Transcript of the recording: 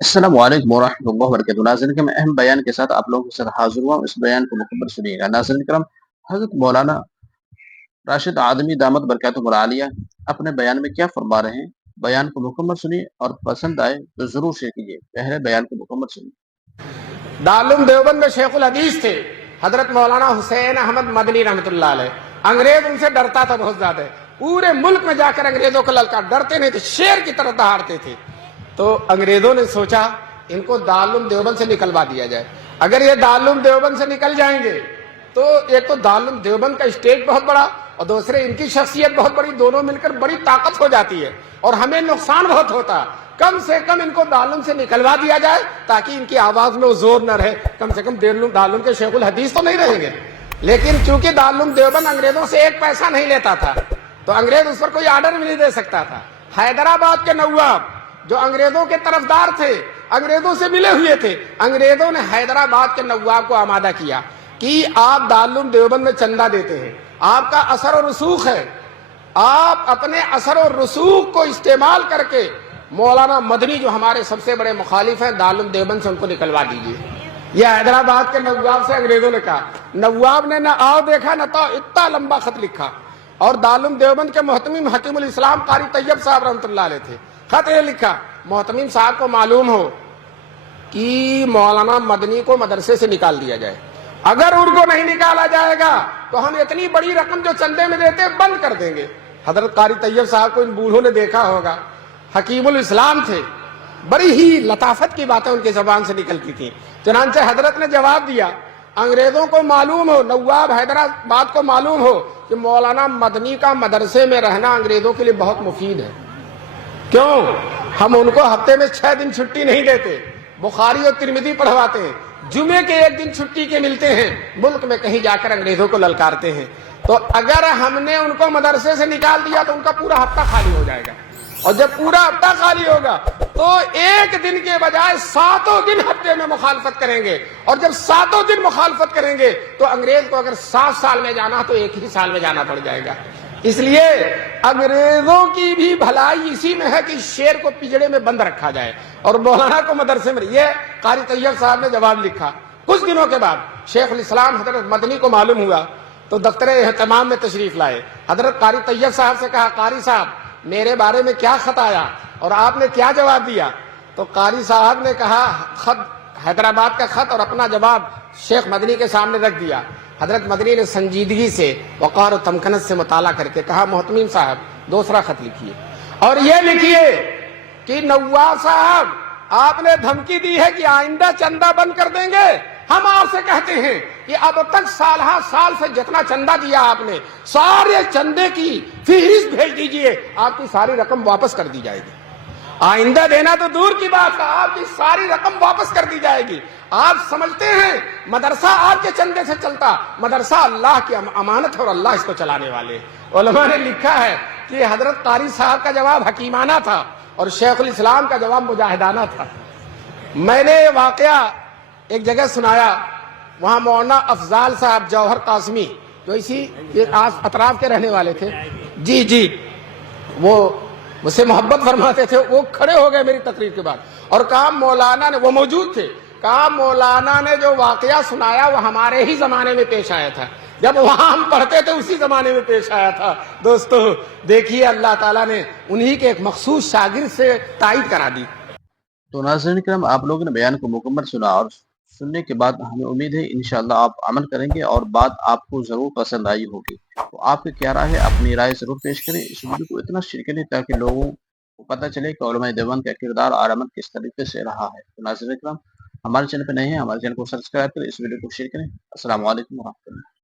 السلام علیکم ورحمۃ اللہ وبرکاتہ ناظرین کے میں اہم بیان کے ساتھ آپ لوگوں کے ساتھ حاضر ہوا ہوں. اس بیان کو مکمل سنیے گا. ناظرین کرام، حضرت مولانا راشد آدمی دامت برکاتہ العالیہ اپنے بیان میں کیا فرما رہے ہیں، بیان کو مکمل سنیے اور پسند آئے تو ضرور شیئر کیجیے. پہلے بیان کو مکمل سنیے. دارالعلوم دیوبند میں شیخ الحدیث تھے حضرت مولانا حسین احمد مدنی رحمۃ اللہ علیہ. انگریز ان سے ڈرتا تھا بہت زیادہ. پورے ملک میں جا کر انگریزوں کو للکار، ڈرتے نہیں تھے، شیر کی طرح دہاڑتے تھے. تو انگریزوں نے سوچا ان کو دارالعلوم دیوبند سے نکلوا دیا جائے. اگر یہ دارالعلوم دیوبند سے نکل جائیں گے تو ایک تو دارالعلوم دیوبند کا اسٹیج بہت بڑا اور دوسرے ان کی شخصیت بہت بڑی، دونوں مل کر بڑی طاقت ہو جاتی ہے اور ہمیں نقصان بہت ہوتا. کم سے کم ان کو دارالعلوم سے نکلوا دیا جائے تاکہ ان کی آواز میں وہ زور نہ رہے. کم سے کم دارالعلوم کے شیخ الحدیث تو نہیں رہیں گے. لیکن چونکہ دارالعلوم دیوبند انگریزوں سے ایک پیسہ نہیں لیتا تھا تو انگریز اس پر کوئی آرڈر بھی نہیں دے سکتا تھا. حیدرآباد کے نواب جو انگریزوں کے طرفدار تھے، انگریزوں سے ملے ہوئے تھے، انگریزوں نے حیدرآباد کے نواب کو آمادہ کیا کہ آپ دارالعلوم دیوبند میں چندہ دیتے ہیں، آپ کا اثر و رسوخ ہے، آپ اپنے اثر و رسوخ کو استعمال کر کے مولانا مدنی جو ہمارے سب سے بڑے مخالف ہیں دارالعلوم دیوبند سے ان کو نکلوا دیجیے. یہ حیدرآباد کے نواب سے انگریزوں نے کہا. نواب نے نہ آؤ دیکھا نہ تو اتنا لمبا خط لکھا. اور دارالعلوم دیوبند کے محتمم حکیم الاسلام قاری طیب صاحب رحمۃ اللہ علیہ تھے. خط یہ لکھا، محتمم صاحب کو معلوم ہو کہ مولانا مدنی کو مدرسے سے نکال دیا جائے. اگر ان کو نہیں نکالا جائے گا تو ہم اتنی بڑی رقم جو چندے میں دیتے بند کر دیں گے. حضرت قاری طیب صاحب کو ان بوڑھوں نے دیکھا ہوگا، حکیم الاسلام تھے، بڑی ہی لطافت کی باتیں ان کی زبان سے نکلتی تھیں. چنانچہ حضرت نے جواب دیا، انگریزوں کو معلوم ہو، نواب حیدرآباد کو معلوم ہو کہ مولانا مدنی کا مدرسے میں رہنا انگریزوں کے لیے بہت مفید ہے. کیوں؟ ہم ان کو ہفتے میں 6 دن چھٹی نہیں دیتے، بخاری اور ترمذی پڑھواتے ہیں، جمعے کے 1 دن چھٹی کے ملتے ہیں، ملک میں کہیں جا کر انگریزوں کو للکارتے ہیں. تو اگر ہم نے ان کو مدرسے سے نکال دیا تو ان کا پورا ہفتہ خالی ہو جائے گا. اور جب پورا ہفتہ خالی ہوگا تو 1 دن کے بجائے 7 دن ہفتے میں مخالفت کریں گے. اور جب 7 دن مخالفت کریں گے تو انگریز کو اگر 7 سال میں جانا تو 1 ہی سال میں جانا پڑ جائے گا. اس لیے انگریزوں کی بھی بھلائی اسی میں ہے کہ شیر کو پجڑے میں بند رکھا جائے اور مولانا کو مدرسے میں. یہ قاری طیب صاحب نے جواب لکھا. کچھ دنوں کے بعد شیخ الاسلام حضرت مدنی کو معلوم ہوا تو دفتر اہتمام میں تشریف لائے. حضرت قاری طیب صاحب سے کہا، قاری صاحب میرے بارے میں کیا خط آیا اور آپ نے کیا جواب دیا؟ تو قاری صاحب نے کہا، خط حیدرآباد کا خط اور اپنا جواب شیخ مدنی کے سامنے رکھ دیا. حضرت مدنی نے سنجیدگی سے، وقار و تمکنت سے مطالعہ کر کے کہا، محتمم صاحب دوسرا خط لکھیے اور یہ لکھیے کہ نواب صاحب آپ نے دھمکی دی ہے کہ آئندہ چندہ بند کر دیں گے. ہم آپ سے کہتے ہیں کہ اب تک سال سے جتنا چندہ دیا آپ نے، سارے چندے کی فہرست بھیج دیجئے، آپ کی ساری رقم واپس کر دی جائے گی. آئندہ دینا تو دور کی بات ہے، آپ کی ساری رقم واپس کر دی جائے گی. آپ سمجھتے ہیں مدرسہ آپ کے چندے سے چلتا؟ مدرسہ اللہ کی امانت ہے اور اللہ اس کو چلانے والے. علماء نے لکھا ہے کہ حضرت قاری صاحب کا جواب حکیمانہ تھا اور شیخ الاسلام کا جواب مجاہدانہ تھا. میں نے واقعہ ایک جگہ سنایا، وہاں مولانا افضال صاحب جوہر قاسمی جو اسی اطراف کے رہنے والے تھے، جی وہ مجھ سے محبت فرماتے تھے، وہ کھڑے ہو گئے میری تقریر کے بعد اور کہا مولانا نے، وہ موجود تھے، کہا مولانا نے جو واقعہ سنایا وہ ہمارے ہی زمانے میں پیش آیا تھا، جب وہاں ہم پڑھتے تھے اسی زمانے میں پیش آیا تھا. دوستو دیکھیے اللہ تعالیٰ نے انہی کے ایک مخصوص شاگرد سے تائید کرا دی. تو ناظرین کرام، آپ لوگوں نے بیان کو مکمل سنا اور سننے کے بعد ہمیں امید ہے انشاءاللہ آپ عمل کریں گے اور بات آپ کو ضرور پسند آئی ہوگی. تو آپ کی کیا رائے ہے؟ اپنی رائے ضرور پیش کریں. اس ویڈیو کو اتنا شیئر کریں تاکہ لوگوں کو پتہ چلے کہ علماء دیوبند کا کردار اور عمل کس طریقے سے رہا ہے. تو ناظرین کرام، ہمارے چینل پہ نہیں ہے، ہمارے چینل کو سبسکرائب کریں، اس ویڈیو کو شیئر کریں. السلام علیکم ورحمۃ اللہ.